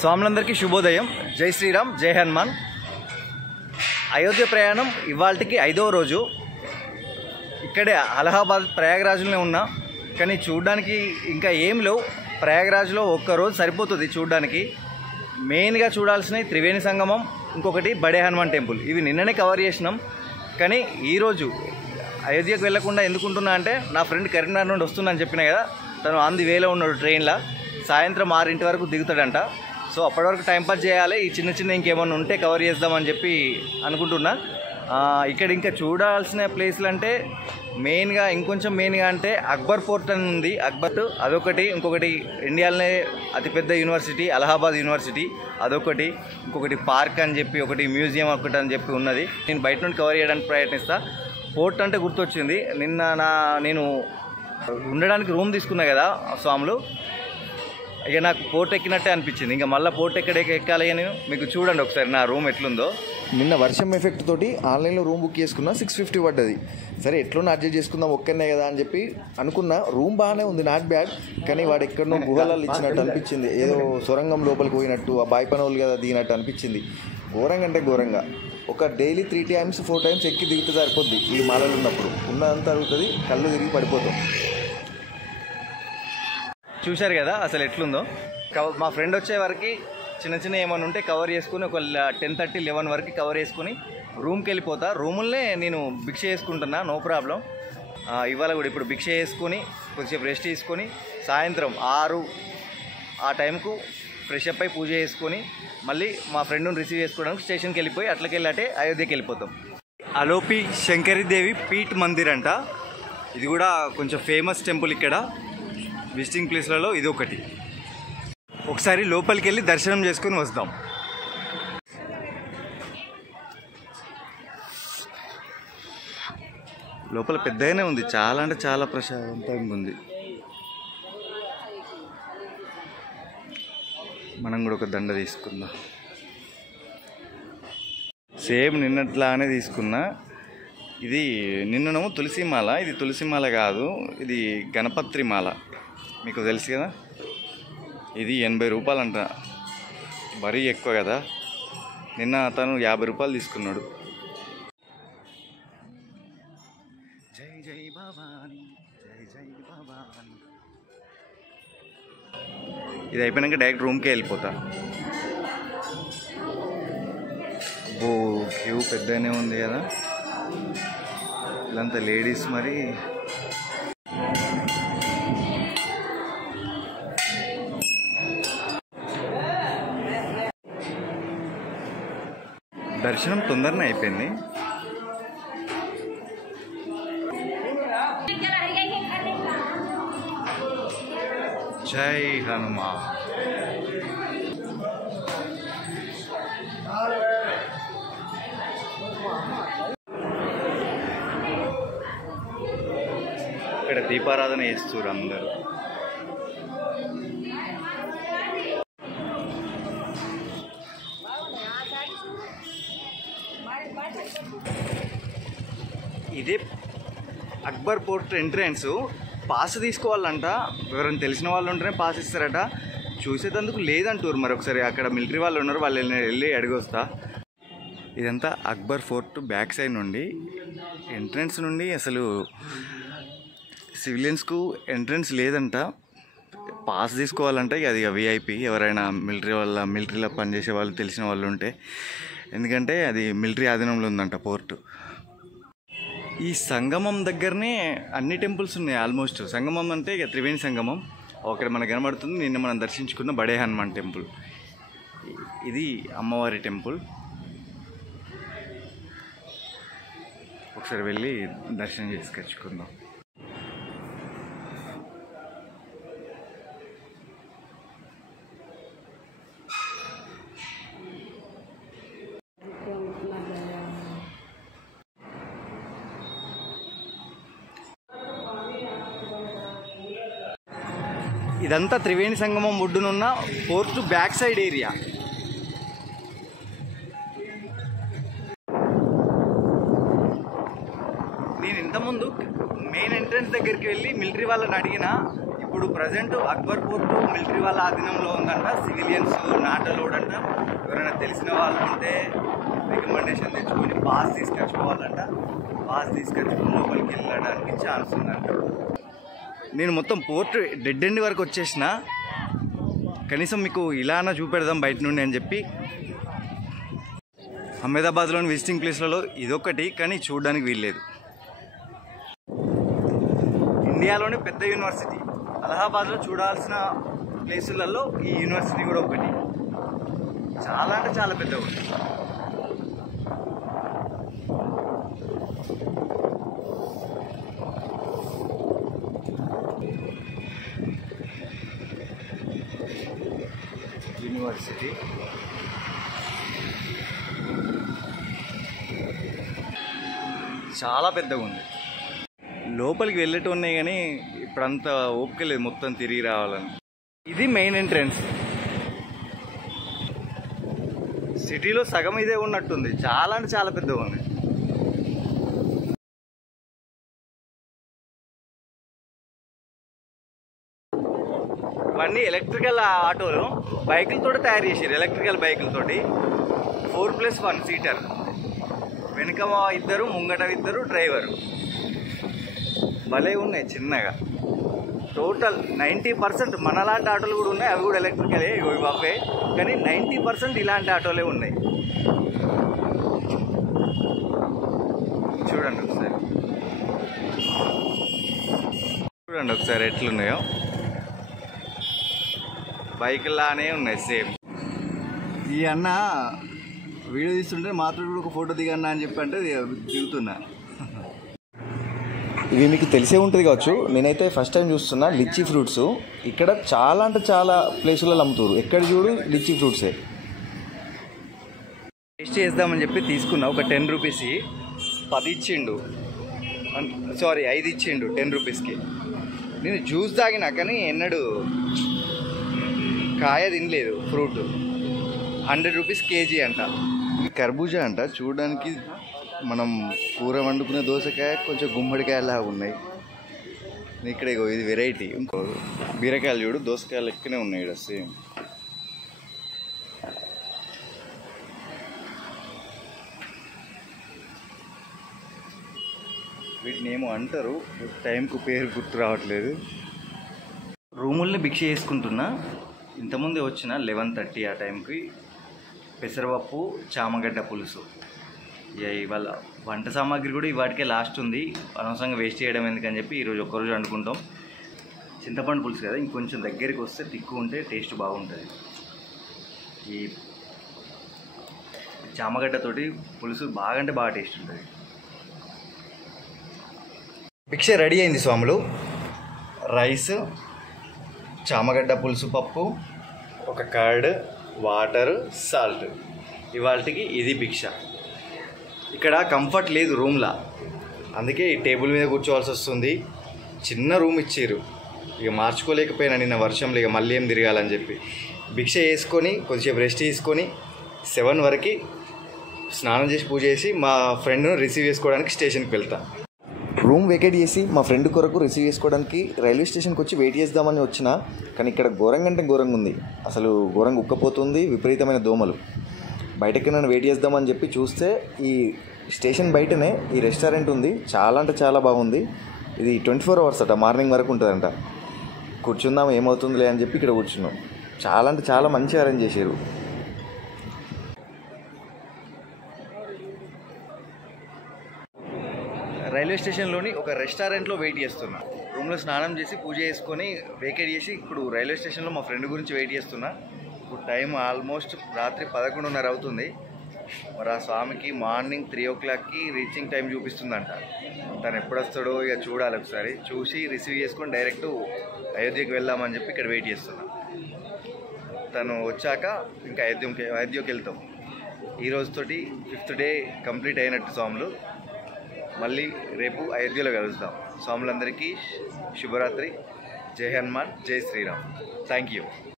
స్వాములందరికీ శుభోదయం. జై శ్రీరామ్, జై హనుమాన్. అయోధ్య ప్రయాణం ఇవాళకి 5వ రోజు. ఇక్కడే అలహాబాద్ ప్రయాగరాజ్లోనే ఉన్నా, కానీ చూడడానికి ఇంకా ఏం లేవు. ప్రయాగరాజ్లో ఒక్కరోజు సరిపోతుంది చూడడానికి. మెయిన్గా చూడాల్సినవి త్రివేణి సంగమం, ఇంకొకటి బడే హనుమాన్ టెంపుల్. ఇవి నిన్ననే కవర్ చేసినాం. కానీ ఈరోజు అయోధ్యకు వెళ్లకుండా ఎందుకుంటున్నా అంటే, నా ఫ్రెండ్ కరీంనగర్ నుండి వస్తుందని చెప్పినా కదా, తను ఆన్ ది వేలో ఉన్నాడు ట్రైన్లో. సాయంత్రం 6 వరకు దిగుతాడంట. సో అప్పటి వరకు టైంపాస్ చేయాలి. ఈ చిన్న ఇంకేమన్నా ఉంటే కవర్ చేద్దామని చెప్పి అనుకుంటున్నా. ఇక్కడ ఇంకా చూడాల్సిన ప్లేస్లు అంటే ఇంకొంచెం మెయిన్గా అంటే అక్బర్ ఫోర్ట్ అని ఉంది. అక్బర్ అదొకటి, ఇంకొకటి ఇండియాలోనే అతిపెద్ద యూనివర్సిటీ అలహాబాద్ యూనివర్సిటీ అదొకటి, ఇంకొకటి పార్క్ అని చెప్పి ఒకటి, మ్యూజియం ఒకటి అని చెప్పి ఉన్నది. నేను బయట నుండి కవర్ చేయడానికి ప్రయత్నిస్తా. ఫోర్ట్ అంటే గుర్తొచ్చింది, నిన్న నేను ఉండడానికి రూమ్ తీసుకున్నా కదా స్వాములు, ఇక నాకు పోర్ట్ ఎక్కినట్టే అనిపించింది. ఇంకా మళ్ళీ పోర్ట్ ఎక్కాలి అని మీకు చూడండి ఒకసారి నా రూమ్ ఎట్లుందో. నిన్న వర్షం ఎఫెక్ట్ తోటి ఆన్లైన్లో రూమ్ బుక్ చేసుకున్నా, 650 పడ్డది. సరే ఎట్లా అడ్జస్ట్ చేసుకుందాం, ఒక్కనే కదా అని చెప్పి అనుకున్నా. రూమ్ బాగానే ఉంది, నాట్ బ్యాడ్. కానీ వాడు ఎక్కడనో గుహలలో ఇచ్చినట్టు అనిపించింది, ఏదో సొరంగం లోపలికి పోయినట్టు, ఆ బాయిపనోళ్ళు కదా దిగినట్టు అనిపించింది. ఘోరంగా అంటే ఘోరంగా. ఒక డైలీ 3 times 4 times ఎక్కి దిగితే సరిపోద్ది. ఈ మాలలు ఉన్నప్పుడు ఉన్నదంతా అరుగుతుంది, కళ్ళు తిరిగి పడిపోతాం. చూశారు కదా అసలు ఎట్లుందో. మా ఫ్రెండ్ వచ్చే వరకు చిన్న ఏమైనా ఉంటే కవర్ చేసుకుని ఒక 10:30, 11 వరకు కవర్ చేసుకుని రూమ్కి వెళ్ళిపోతా. రూములనే నేను భిక్ష చేసుకుంటున్నా, నో ప్రాబ్లం. ఇవాళ కూడా ఇప్పుడు భిక్ష చేసుకొని కొద్దిసేపు రెస్ట్ తీసుకొని సాయంత్రం 6 ఆ టైంకు ఫ్రెష్ అప్ అయి పూజ చేసుకొని మళ్ళీ మా ఫ్రెండ్ని రిసీవ్ చేసుకోవడానికి స్టేషన్కి వెళ్ళిపోయి అట్లకెళ్ళాటే అయోధ్యకి వెళ్ళిపోతాం. అలోపి శంకరీదేవి పీఠ్ మందిర్ అంట. ఇది కూడా కొంచెం ఫేమస్ టెంపుల్ ఇక్కడ విజిటింగ్ ప్లేస్లలో ఇది ఒకటి. ఒకసారి లోపలికి వెళ్ళి దర్శనం చేసుకుని వస్తాం. లోపల పెద్దగానే ఉంది, చాలా అంటే చాలా ప్రశాంతంగా ఉంది. మనం కూడా ఒక దండ తీసుకుందాం. సేమ్ నిన్నట్లానే తీసుకున్నా. ఇది నిన్ననేమో తులసిమాల, ఇది తులసిమాల కాదు, ఇది గణపత్రి మాల. మీకు తెలుసు కదా, ఇది 80 రూపాయలు అంట. మరీ ఎక్కువ కదా. నిన్న అతను 50 రూపాయలు తీసుకున్నాడు. జై జై భవాని, జై జై భవాని. ఇది అయిపోయినాక డైరెక్ట్ రూమ్కే వెళ్ళిపోతా. అబ్బో క్యూ పెద్దగానే ఉంది కదా. ఇదంతా లేడీస్ మరి. దర్శనం తొందరనే అయిపోయింది. జై హనుమాన్. ఇక్కడ దీపారాధన చేస్తున్నారు అందరూ. ఇదే అక్బర్ పోర్ట్ ఎంట్రన్స్. పాస్ తీసుకోవాలంట, ఎవరైనా తెలిసిన వాళ్ళు ఉంటేనే పాస్ ఇస్తారట. చూసేటందుకు లేదంటారు. మరి ఒకసారి అక్కడ మిలిటరీ వాళ్ళు ఉన్నారు, వాళ్ళు వెళ్ళి అడిగొస్తా. ఇదంతా అక్బర్ ఫోర్ట్ బ్యాక్ సైడ్ నుండి, ఎంట్రన్స్ నుండి అసలు సివిలియన్స్కు ఎంట్రన్స్ లేదంట. పాస్ తీసుకోవాలంటే అది విఐపి, ఎవరైనా మిలిటరీలో పనిచేసే వాళ్ళు తెలిసిన వాళ్ళు ఉంటే. ఎందుకంటే అది మిలిటరీ ఆధీనంలో ఉందంట పోర్టు. ఈ సంగమం దగ్గరనే అన్ని టెంపుల్స్ ఉన్నాయి ఆల్మోస్ట్. సంగమం అంటే ఇక త్రివేణి సంగమం అక్కడ మనకు కనబడుతుంది. నిన్న మనం దర్శించుకున్న బడే హనుమాన్ టెంపుల్. ఇది అమ్మవారి టెంపుల్. ఒకసారి వెళ్ళి దర్శనం చేసుకొచ్చుకుందాం. ఇదంతా త్రివేణి సంగమం ఒడ్డునున్న పోర్టు బ్యాక్ సైడ్ ఏరియా. నేను ఇంతకుముందు మెయిన్ ఎంట్రన్స్ దగ్గరికి వెళ్ళి మిలిటరీ వాళ్ళని అడిగినా, ఇప్పుడు ప్రజెంట్ అక్బర్ పోర్ట్ మిలిటరీ వాళ్ళ ఆధీనంలో ఉందంట. సివిలియన్స్ నాట్ అలౌడ్ అంట. ఎవరైనా తెలిసిన వాళ్ళు ఉంటే రికమెండేషన్ తెచ్చుకొని పాస్ తీసుకొచ్చుకోవాలంట. పాస్ తీసుకొచ్చుకుని లోపలికి వెళ్ళడానికి ఛాన్స్ ఉందంట. నేను మొత్తం పోర్ట్ డెడ్ ఎండ్ వరకు వచ్చేసిన, కనీసం మీకు ఇలానా చూపెడదాం బయట నుండి అని చెప్పి. అహ్మదాబాద్లోని విజిటింగ్ ప్లేస్లలో ఇదొకటి, కానీ చూడడానికి వీల్లేదు. ఇండియాలోనే పెద్ద యూనివర్సిటీ అలహాబాద్లో చూడాల్సిన ప్లేసులలో ఈ యూనివర్సిటీ కూడా ఒకటి. చాలా అంటే చాలా పెద్దగా ఉంది. యూనివర్సిటీ చాలా పెద్దగా ఉంది. లోపలికి వెళ్ళేటి ఉన్నాయి కానీ ఇప్పుడంతా ఓపిక లేదు మొత్తం తిరిగి రావాలని. ఇది మెయిన్ ఎంట్రన్స్. సిటీలో సగం ఇదే ఉన్నట్టుంది. చాలా అంటే చాలా పెద్దగా ఉంది. ఇవన్నీ ఎలక్ట్రికల్ ఆటోలు, బైకులతో తయారు చేసారు. ఎలక్ట్రికల్ బైకులతోటి 4+1 సీటర్. వెనుక ఇద్దరు, ముంగట ఇద్దరు, డ్రైవరు. భలే ఉన్నాయి చిన్నగా. టోటల్ 90% మనలాంటి ఆటోలు కూడా ఉన్నాయి, అవి కూడా ఎలక్ట్రికలే, ఇవి బాపే. కానీ 90% ఇలాంటి ఆటోలే ఉన్నాయి. చూడండి ఒకసారి ఎట్లున్నాయో. బైకుల్లానే ఉన్నాయి సేమ్. ఈ అన్న వీడియో తీస్తుంటే మాత్రం కూడా ఒక ఫోటో దిగన్నా అని చెప్పి అంటే దిగుతున్నా. ఇవి మీకు తెలిసే ఉంటుంది కావచ్చు. నేనైతే ఫస్ట్ టైం చూస్తున్నా లిచ్చీ ఫ్రూట్స్. ఇక్కడ చాలా అంటే చాలా ప్లేసులలో అమ్ముతారు. ఎక్కడ చూడు లిచ్చీ ఫ్రూట్సే. టేస్ట్ చేద్దామని చెప్పి తీసుకున్నా. ఒక 10 రూపీస్ 10 ఇచ్చిండు, సారీ 5 ఇచ్చిండు 10 రూపీస్కి. నేను జ్యూస్ తాగినా కానీ ఎన్నడూ కాయ తినలేదు. ఫ్రూట్ 100 రూపీస్ కేజీ అంట. కర్బూజా అంట. చూడడానికి మనం కూర వండుకునే దోసకాయ కొంచెం గుమ్మడికాయలాగా ఉన్నాయి. ఇక్కడ ఇది వెరైటీ. ఇంకో బీరకాయలు చూడు, దోసకాయలు లెక్కనే ఉన్నాయి ఇక్కడ సేమ్. వీటిని ఏమో అంటారు, టైంకు పేరు గుర్తు రావట్లేదు. రూముల్ని భిక్ష చేసుకుంటున్నా. ఇంతకుముందే వచ్చిన 11:30 ఆ టైంకి. పెసరపప్పు, చామగడ్డ పులుసు. ఇవాళ వంట సామాగ్రి కూడా ఇవాటికే లాస్ట్ ఉంది. అనవసరంగా వేస్ట్ చేయడం ఎందుకని చెప్పి ఈరోజు ఒక్కరోజు వండుకుంటాం. చింతపండు పులుసు కదా, ఇంకొంచెం దగ్గరికి వస్తే తిక్కు ఉంటే టేస్ట్ బాగుంటుంది. ఈ చామగడ్డతోటి పులుసు బాగా అంటే బాగా టేస్ట్ ఉంటుంది. భిక్ష రెడీ అయింది స్వాములు. రైస్, చామగడ్డ పులుసు పప్పు, ఒక కర్డ్, వాటర్, సాల్ట్. ఇవాళకి ఇది భిక్ష. ఇక్కడ కంఫర్ట్ లేదు రూమ్లో, అందుకే ఈ టేబుల్ మీద కూర్చోవాల్సి వస్తుంది. చిన్న రూమ్ ఇచ్చారు, ఇక మార్చుకోలేకపోయినా నిన్న వర్షంలో. ఇక మళ్ళీ ఏం తిరగాలని చెప్పి భిక్ష వేసుకొని కొద్దిసేపు రెస్ట్ తీసుకొని 7 వరకు స్నానం చేసి పూజ చేసి మా ఫ్రెండ్ను రిసీవ్ చేసుకోవడానికి స్టేషన్కి వెళ్తా. రూమ్ వేకేట్ చేసి మా ఫ్రెండ్ కొరకు రిసీవ్ చేసుకోవడానికి రైల్వే స్టేషన్కి వచ్చి వెయిట్ చేద్దామని వచ్చిన. కానీ ఇక్కడ ఘోరంగా అంటే ఘోరంగా ఉంది. అసలు ఘోరంగా ఉక్కపోతుంది, విపరీతమైన దోమలు. బయటకి నన్ను వెయిట్ చేద్దామని చెప్పి చూస్తే ఈ స్టేషన్ బయటనే ఈ రెస్టారెంట్ ఉంది. చాలా అంటే చాలా బాగుంది. ఇది 24 అవర్స్ అట, మార్నింగ్ వరకు ఉంటుందంట. కూర్చుందాం ఏమవుతుందిలే అని చెప్పి ఇక్కడ కూర్చున్నాం. చాలా అంటే చాలా మంచిగా అరేంజ్ చేశారు. రైల్వే స్టేషన్లోని ఒక రెస్టారెంట్లో వెయిట్ చేస్తున్నా. రూమ్లో స్నానం చేసి పూజ చేసుకొని వేకేట్ చేసి ఇప్పుడు రైల్వే స్టేషన్లో మా ఫ్రెండ్ గురించి వెయిట్ చేస్తున్నా. ఇప్పుడు టైం ఆల్మోస్ట్ రాత్రి 11:30 అవుతుంది. మరి ఆ స్వామికి మార్నింగ్ 3 o'clockకి రీచింగ్ టైం చూపిస్తుందంట. తను ఎప్పుడు వస్తాడో ఇక చూడాలి. ఒకసారి చూసి రిసీవ్ చేసుకొని డైరెక్ట్ అయోధ్యకి వెళ్దామని చెప్పి ఇక్కడ వెయిట్ చేస్తున్నా. తను వచ్చాక ఇంకా అయోధ్యకి వెళ్తాం. ఈ రోజుతోటి 5th డే కంప్లీట్ అయినట్టు స్వాములు. మళ్ళీ రేపు అయోధ్యలో కలుస్తాం. స్వాములందరికీ శుభరాత్రి. జై హనుమాన్, జై శ్రీరామ్. Thank you.